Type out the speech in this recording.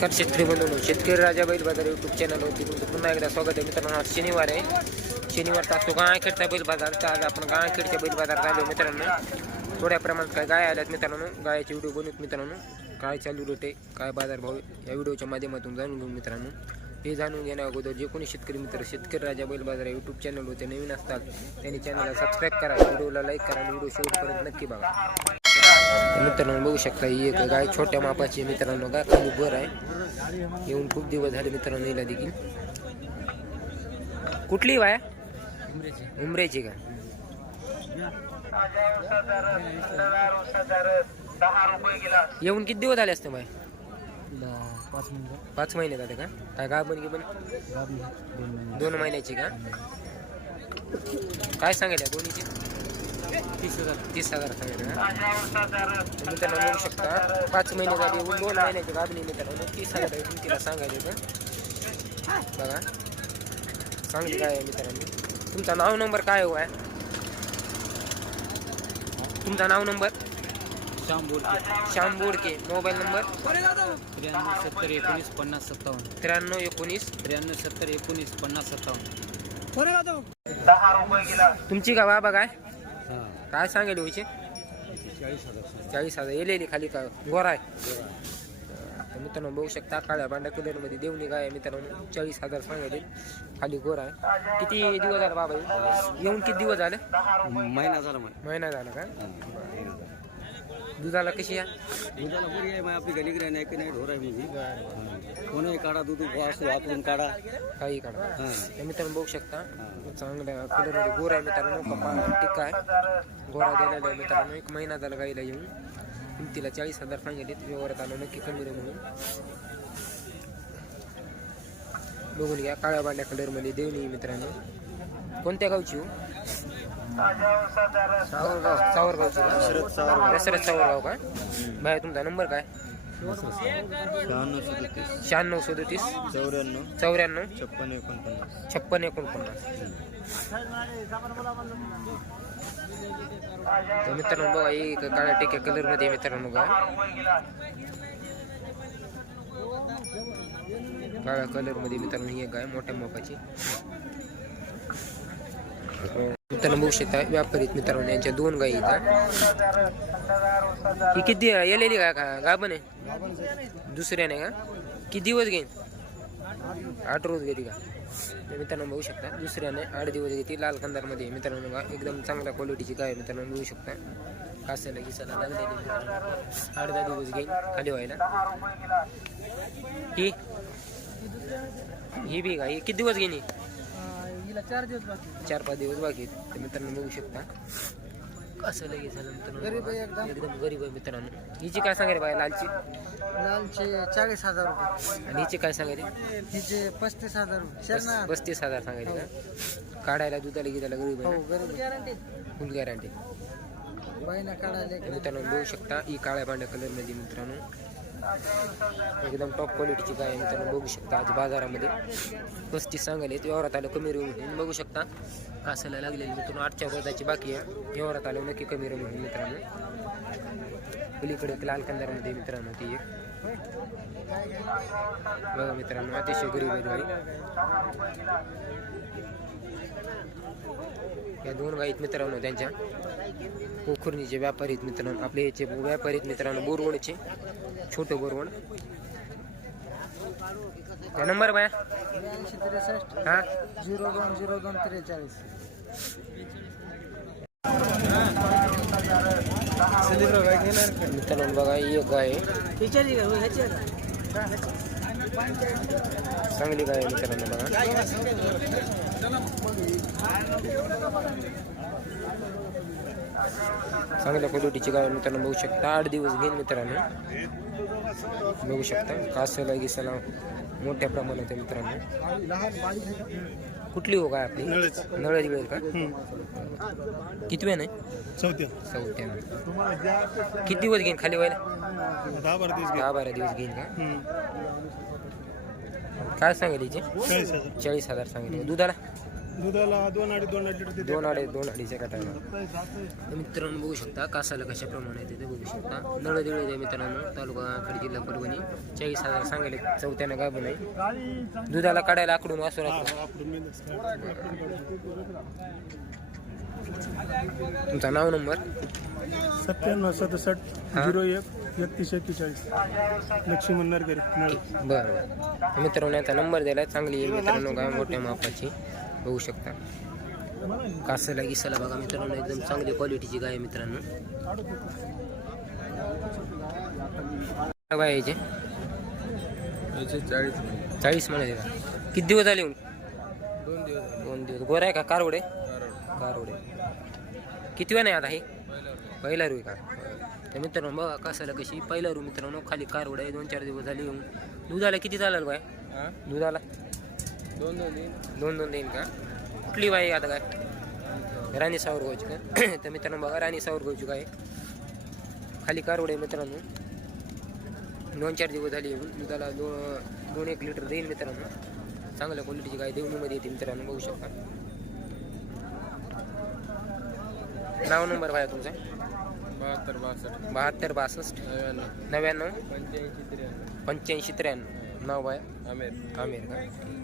नमस्कार शेतकरी बंधू शेतकरी राजा बैल बाजार युट्यूब चॅनलवरती तुमचं पुन्हा एकदा स्वागत आहे. मित्रांनो आज शनिवार आहे. शनिवारचा असतो गायखेडचा बैल बाजार. तर आज आपण गायखेडच्या बैल बाजार आलो मित्रांनो. थोड्या प्रमाणात काय गाय आल्यात मित्रांनो. गायाचे व्हिडिओ बनवत मित्रांनो. काय चालू होते काय बाजार भाव या व्हिडिओच्या माध्यमातून जाणून घेऊ मित्रांनो. हे जाणून घेण्या अगोदर जे कोणी शेतकरी मित्र शेतकरी राजा बैल बाजार या यूट्यूब चॅनलवरती नवीन असतात त्यांनी चॅनलला सबस्क्राईब करा. व्हिडिओला लाईक करा आणि व्हिडिओ शेवटपर्यंत नक्की बघा. तर मित्रांनो बघू शकता ही एक गाय छोट्या मापाची मित्रांनो. गाय खाली भर आहे. येऊन खूप दिवस झाले मित्रांनो हिला देखील. कुठली वाय उमरेची का येऊन किती दिवस झाले असते बाय पाच महिने पाच महिने झाले का? काय गाय पण की पण दोन महिन्याची का? काय सांगायला दोन्हीची? तीस हजार तीस हजार त्यांना म्हणू शकता. पाच महिने झाले येऊन दोन महिन्याची गाबणी मित्रांनो तीस हजार आहे तुम्ही तिला सांगायचे का? बघा. चांगली काय आहे मित्रांनो तुमचा नाव नंबर काय हो? आहे तुमचा नाव नंबर? श्याम बोलते श्याम बोडके मोबाईल नंबर? त्र्याण्णव सत्तर एकोणीस पन्नास सत्तावन्न. त्र्याण्णव एकोणीस? त्र्याण्णव सत्तर एकोणीस पन्नास सत्तावन्न. तुमची का बाबा काय? काय सांगेल व्हायचे चाळीस हजार येलेली खाली का? गोरा आहे. तर मित्रांनो बघू शकता काळ्या बांड्या कलरमध्ये देवणी गाय आहे मित्रांनो. चाळीस हजार सांगायले खाली गोरा आहे. किती दिवस झाला बाबा येऊन? किती दिवस झाले? महिना झाला महिना झाला का? दुधाला कशी आहे? दुधाला बरी आहे आपली गली गिराय नाही की नाही ढोर आहे मी. कोणीही काढा दूध वास वापरून काढा. काही काढा. हां. तर मित्रांनो बघू शकता. चांगल्या कलरमध्ये गोरा आहे मित्रांनो. कपा टिक्का आहे. गोरा दिलेला आहे मित्रांनो. एक महिना झाला गाईला येऊन. किमतीला चाळीस हजार सांगितले व्यवहारात आलं नक्की कमी रे म्हणून. बघून घ्या काळ्या बांड्या कलरमध्ये देवणी मित्रांनो. कोणत्या गावची हो? सावरगाव सावरगावची का? दसरथ सावरगाव. का? बाय तुमचा नंबर काय? शहाण्णव सदतीस. चौऱ्याण्णव. चौऱ्याण्णव. छप्पन एकोणपन्नास. छप्पन एकोणपन्नास. तर मित्रांनो बघा ही काळ्या टिक्या कलरमध्ये आहे मित्रांनो का काळ्या कलरमध्ये मित्रांनो ही एक आहे मोठ्या मापाची. मित्रांनो बघू शकता व्यापारीत मित्रांनो यांच्या दोन गायी इथं ही. किती येलेली का का? गाभण आहे? दुसऱ्याने का? किती दिवस घेईन? आठ रोज घेते का? तर मित्रांनो बघू शकता दुसऱ्याने आठ दिवस घेते. लाल कंदारमध्ये मित्रांनो बघा एकदम चांगल्या क्वालिटीची आहे मित्रांनो बघू शकता. कासाला गिसाला लागलेली मित्रांनो आठ दहा दिवस घेईन खाली व्हायला. ही? ही बी का? ही किती दिवस घेईन चार दिवस बाकी चार पाच दिवस बाकी तर मित्रांनो बघू शकता. कसं लगेच झालं गरीब आहे मित्रांनो. एकदम. एकदम गरीब आहे मित्रांनो. हिची काय सांगायला बाय लालची? लालचे चाळीस हजार रुपये. आणि हिची काय सांगायचे? हिचे पस्तीस हजार रुपये. पस- पस्तीस हजार सांगायचे का? काढायला दुधाला गिदाला गरीब आहे हो गरीब गॅरंटी ना फुल गॅरंटी बाईना काढायला मित्रांनो बघू शकता ही काळ्या पांढऱ्या कलरमध्ये मित्रांनो. एकदम टॉप क्वालिटीची गाय आहे. मित्रांनो बघू शकता आज बाजारामध्ये. पस्तीस सांगायला व्यवहारात आलं कमी रेट म्हणून बघू शकता कासाला लागलेली मित्रांनो आठच्या रोजाची बाकी आहे. व्यवहारात आलं नक्की कमी रेट म्हणून मित्रांनो. पलीकडे लाल कंदारमध्ये मित्रांनो ती एक. बघा मित्रांनो अतिशय गरीब आहे या दोन गाईत मित्रांनो त्यांच्या पोखरणीचे व्यापारी आहेत मित्रांनो आपले याचे व्यापारी आहेत मित्रांनो बोरवडचे छोटे बोरवड या नंबर बाया? त्रेसष्ट. हा? झिरो दोन झिरो दोन त्रेचाळीस. मित्रांनो बघा ही एक गाय आहे चांगली गाय मित्रांनो बघा. चांगल्या क्वालिटीची गाय आहे मित्रांनो बघू शकता. आठ दिवस घेईन मित्रांनो. बघू शकता. कासाला गिसाला मोठ्या प्रमाणात आहे मित्रांनो. कुठली हो काय आपली? नळद वेळ का? किती वेळ नाही? चौथ्या. चौथ्या. किती दिवस घेईन खाली व्हायला दहा बारा दिवस दहा बारा दिवस घेईन का. काय सांगेल हिचे? चाळीस हजार. सांगितले. दुधाला? दुधाला दोन अडीच दोन अडीच दोन अडीच दोन मित्रांनो बघू शकता कासाला कशा प्रमाणे येते ते बघू शकता. नळदिळ आहे मित्रांनो तालुका खड जिल्हा परभणी. चाळीस हजार सांगायला चौथ्यानं गाभण आहे दुधाला काढायला आकडून वासू मी तुमचा नाव नंबर? सत्त्याण्णव सदुसष्ट हा. झिरो एक एकतीस एक्केचाळीस. लक्ष्मण नरकरी नळ. बरं बरं. मित्रांनो याचा नंबर दिला चांगली आहे मित्रांनो गाय मोठ्या मापाची. बघू शकता. कासाला गिसाला बघा मित्रांनो एकदम चांगली क्वालिटीची गाय आहे मित्रांनो. काय यायचे चाळीस चाळीस म्हणायचे का किती दिवस झाले येऊन? दोन दिवस. दोन दिवस. गोरा आहे का? कारवडे. कारवडे. किती वेळ नाही आता हे? पहिला रू आहे का? तर मित्रांनो बघा कसाला कशी. पहिला रू मित्रांनो खाली कारवड आहे दोन चार दिवस झाले येऊन. दुधाला किती चालेल बाय? दुधाला? दोन दोन दिन दोन दोन देईन का? कुठली बाई आता काय? राणी सावरगावची का? तर मित्रांनो बघा राणी सावरगावची काय? खाली कारवड आहे मित्रांनो. दोन चार दिवस झाले येऊन. दुधाला दोन दोन एक लिटर देईल मित्रांनो. चांगल्या क्वालिटीची गाय देवणीमध्ये येते मित्रांनो बघू शकता. नाव नंबर काय तुमचा. बहात्तर बासष्ट. बहात्तर बासष्ट. नव्याण्णव. नव्याण्णव. पंच्याऐंशी त्र्याण्णव. पंच्याऐंशी त्र्याण्णव. नाव बाय आमेर. आमिर का?